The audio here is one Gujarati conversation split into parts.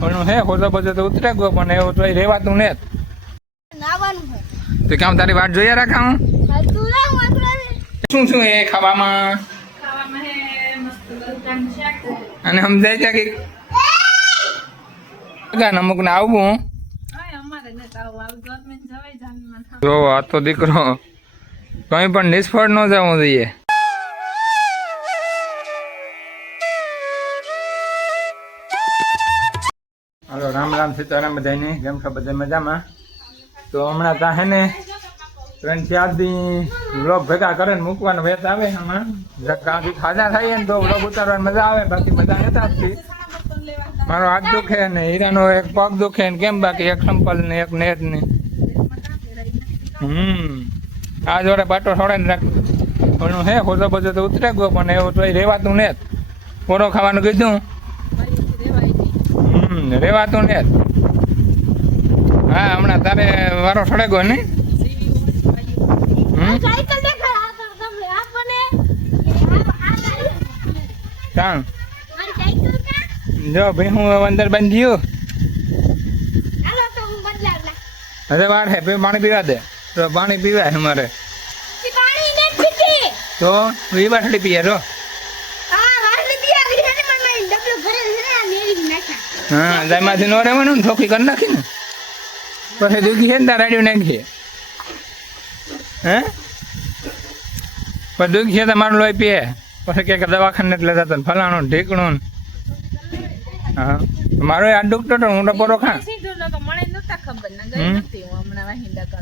પણ હે હોજો બજો તો ઉતરે ગયો પણ એવું તો રેવાતું ને નાવાનું છે તો કેમ તારી વાટ જોઈએ રાખા હું તું લાવ મતલબ શું શું એ ખાવામાં હે મસ્ત ગલકાનું શાક છે અને સમજાય છે કે અમુક ને આવવું અમારે ને તાવ આવ ગવર્નમેન્ટ જવાય જાનમાં જો આ તો દીકરો કઈ પણ નિષ્ફળ ન જવું જોઈએ. હાલો રામ રામ સીતારામ બધાને કેમ છો બધા મજામાં. તો હમણાં તા હે ને 3-4 દી વ્લોગ ભેગા કરે ને મૂકવાનો વેત આવે હમણાં કાંકી ખાધા થાય ને તો વ્લોગ ઉતારવાની મજા આવે બાકી મજા નથી આવતી. મારો હાથ દુખે ને હીરાનો એક પગ દુખે ને કેમ બાકી એક સંપલ ને એક નેટ ને આ જોડે બાટો છોડે ને રાખ પણ હે હોજો બજો તો ઉતરે ગયો પણ એવું તો રેવાતું ને પોરો ખાવાનું કીધું રેવાતું ને હા હમણાં તારે વારો છોડે ગયો ને સાયકલ દેખાડ તમને આપને ચાલ મારી સાયકલ કા જો ભાઈ હું અંદર બંધ્યું હાલો તો હું બદલાવલા અરે વાર હે પાણી પીવા દે તો પાણી પીવાય અમારે ઈ પાણી ને પીતી તો વી બાટલી પીએ રો હા વાટલી પીયા ગઈ ને મને ડબલો ભરે છે ને મેરી નાખ્યા હા જાયમાંથી નો રહેવાનું ને ઠોકી કરી નાખી ને પછી દુખી છે ને તાર રાડ્યું નાખીએ હે પણ દુખી છે તો મારું લોહી પીએ પછી કે દવાખાને એટલે જતા ફલાણું ઢીકણું હા મારો આ દુખતો તો હું તો પોરો ખા સીધો તો મને નતા ખબર ના ગઈ નથી હું હમણાં વાહિંદા કરો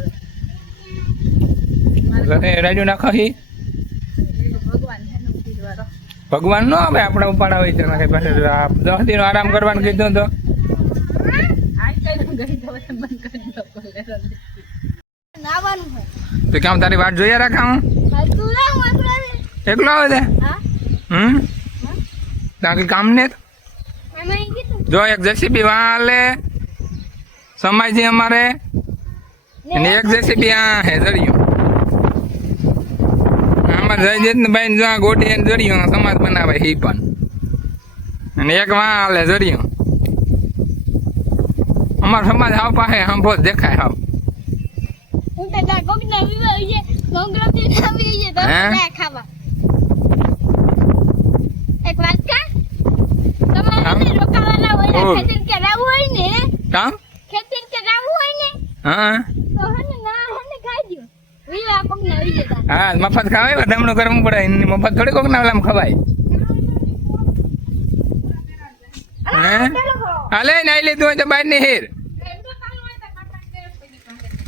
રાડ્યું નાખો હી ભગવાન છે ને ઉભીરવાળો ભગવાન નો આવે આપણે ઉપાડા હોય તો નાખે પાસે 10 દિન આરામ કરવાનું કીધું તો આ કઈ ગઈ તો બંધ કરી દો નાવાનું છે તો કેમ તારી વાટ જોઈએ રાખા હું તું લાવ મતલબ એકલો આવે છે હા તાકી કામ ને અમે કીધું જો એક જેસીબી વાલે સમયજી અમારે અને એક જેસીબી આ હે જડ્યું આમાં જયજીત ને ભાઈ જો ગોડી એને જડ્યું સમાજ બનાવે હી પણ અને એક વાલે જડ્યું અમારો સમાજ હાવ પાસે હંભો દેખાય હાવ હું તો તા કોકના વિવાહ છે કોંગ્રેસી આવી છે તો ના ખાવા એક વાત કા તમારે રોકાવાલા હોય ખેતર કે રાવું હોય ને કામ ખેતર કે રાવું હોય ને હા તો હને ના હને ખાઈ દો વિવાહ કોકના આવી જતા હા મફત ખાવાય વધામણું કરવું પડે એની મફત થોડી કોક ના ઓલામ ખવાય હે હાલે નાઈ લીધું હોય તો બહાર ની હેર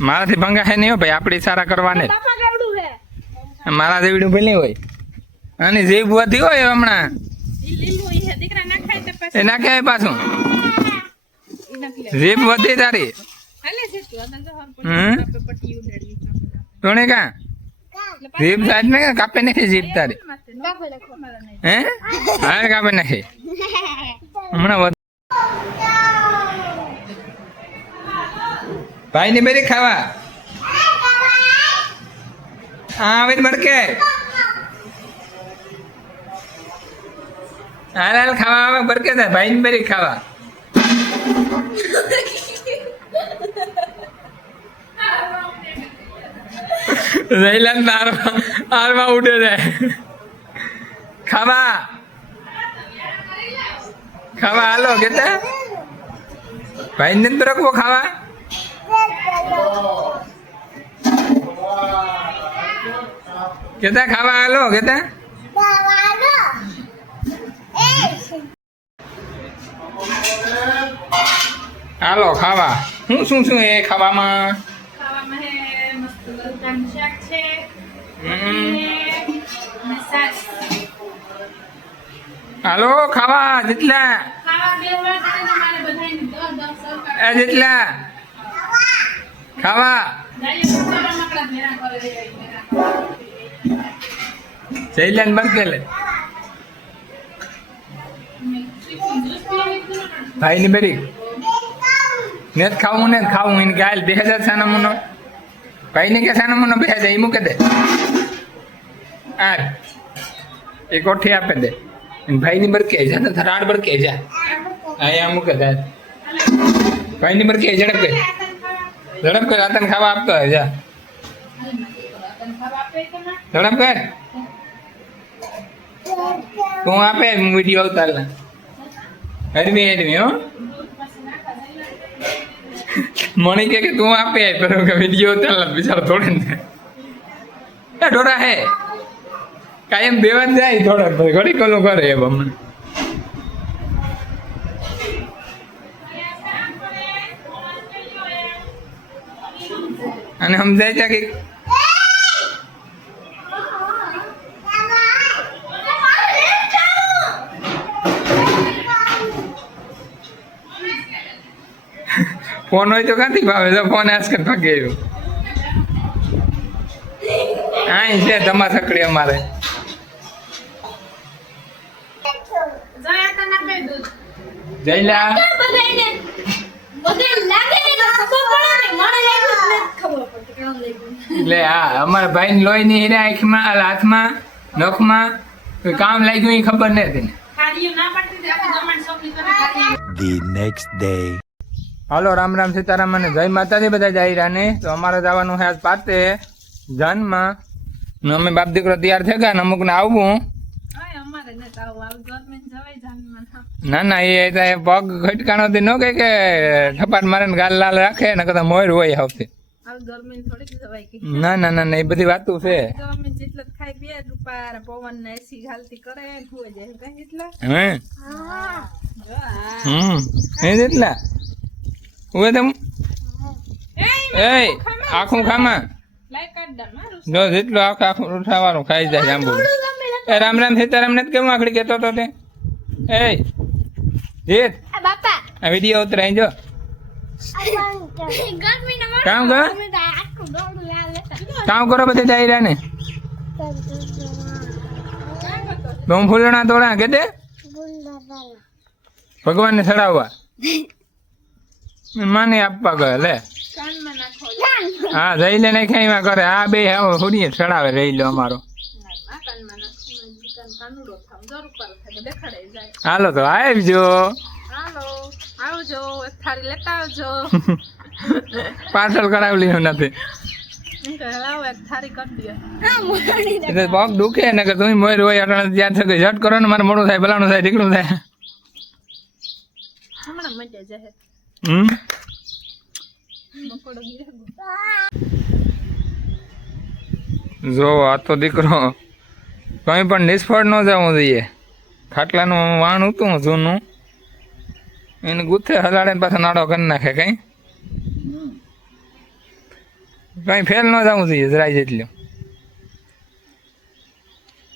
મારાથી ભંગા હે નહીં હો ભાઈ આપડી સારા કરવાને બાપા કેવડું છે મારા જેવડું ભલે હોય અને જે વધી હોય હમણાં લીલું છે દીકરા ના ખાય તો પછી એ નાખે પાછું જીભ વધી તારી હાલે છે તું અંદર તો હર પટ્ટી ઉડાડવી ટોણે કા જીભ સાઈડ ને કાપે નાખી જીભ તારી બાપા લખો મારા નહીં હે હા કાપે નાખી હમણાં ભાઈ ની બેરી ખાવા હા આવે મડકે હાલ ખાવા આવે બરકે થાય ભાઈ ની બેરી ખાવા રહીલા આરમાં ઉડે જાય ખાવા ખાવા હાલો કેતા ભાઈ ને તો રખવો ખાવા કેતા ખાવા હાલો કેતા હાલો ખાવા શું શું એ ખાવામાં ખાવામાં હે મસ્ત ગલકાનું શાક છે હાલો ખાવા જેટલા ખાવા દેવા મારે બધાને 10 જેટલા ખાવા જઈલાન બરકેલે ભાઈ ની બેરી નેત ખાવું ને ખાવું એને ગાયલ 2000 સાના મનો ભાઈ ને કે સાના મનો 2000 એ મૂકે દે આ એક કોઠી આપે દે ભાઈ ની બરકે જા તો રાડ બરકે જા અહીંયા મૂકે દે કઈ નહીં પર કે ઝડપ કર આતન ખાવા આપતો હોય જા ઝડપ કર તું આપે વિડીયો ઉતાર લે હેડમી હો મને કે તું આપે પર વિડીયો ઉતાર લે બિચારો થોડે ને એ ઢોરા હે કાયમ દેવા જાય થોડા ઘડી કોલું કરે એમ હમણાં અને સમજાય છે કે ફોન હોય તો ક્યાંથી ભાવે તો ફોન આજકાલ ભાગે આવ્યો અહીં છે તમારા સકડી અમારે જયલા એટલે હા અમારા ભાઈ ને લોહી ની હીરા આંખમાં હાથમાં નખમાં કામ લાગ્યું એ ખબર નથી The next day. હાલો રામ રામ સીતારામ અને જય માતાજી બધા જાયરાને તો અમારે જવાનું છે આજ પાતે જાનમાં ને અમે બાપ દીકરો તૈયાર થઈ ગયા ને અમુક ને આવવું ના ના એ પગ ખટકાણો થી ન કે ઠપાટ મારે ને ગાલ લાલ રાખે ને કદાચ મોર હોય આવતી ના ના ના ના એ બધી વાતું છે એટલા ઉભે તમ એ આખું ખામાં જો જેટલું આખું ઉઠાવાનું ખાઈ જાય જાંબુ એ રામ રામ સીતારામ ને કેમ આખડી કેતો તો તે એ જીત આ વિડીયો ઉતરાઈ જો કામ કરો કામ કરો બધે જાય ને બહુ ફૂલણા તોડા કે દે ભગવાન ને ચડાવવા માને આપવા ગયો લે હા જઈ લે નાખ્યા કરે આ બે ફૂડીએ ચડાવે રહી લો અમારો હાલો તો આવજો પાર્સલ કરાવી લીધું નથી પગ દુખે ને કે તમે મોર હોય અટાણે ત્યાં છે ઝટ કરો ને મારે મોડું થાય ભલાનું થાય ઢીકણું થાય જો આ તો દીકરો કઈ પણ નિષ્ફળ ન જવું જોઈએ ખાટલાનું વાણ હતું જૂનું એને ગુથે હલાડે પાછો નાડો કરી નાખે કઈ ફેલ ન જવું જોઈએ જરાય જેટલું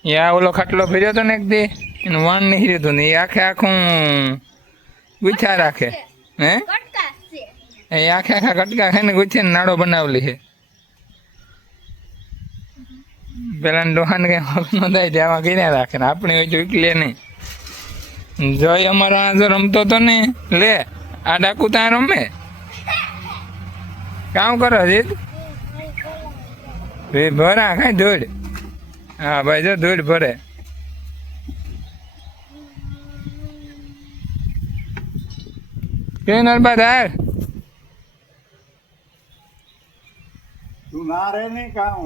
એ આ ઓલો ખાટલો ફેર્યો હતો ને એક દી એનું વાણ નહીં રહ્યું હતું ને એ આખે આખું ગુથ્યા રાખે હે એ આખે આખા કટકા ખાઈને ગુથીને નાડો બનાવેલી છે પેલા ડોહાને કઈ હક ન થાય ત્યાં કઈ રાખે ને આપણે હોય તો લે નહીં જોઈ અમારો આ જો રમતો તો ને લે આ ડાકુ ત્યાં રમે કામ કરો જીત ભરા ખાય ધૂળ હા ભાઈ જો ધૂળ ભરે કે નરબા ધાર તું ના રે ને કામ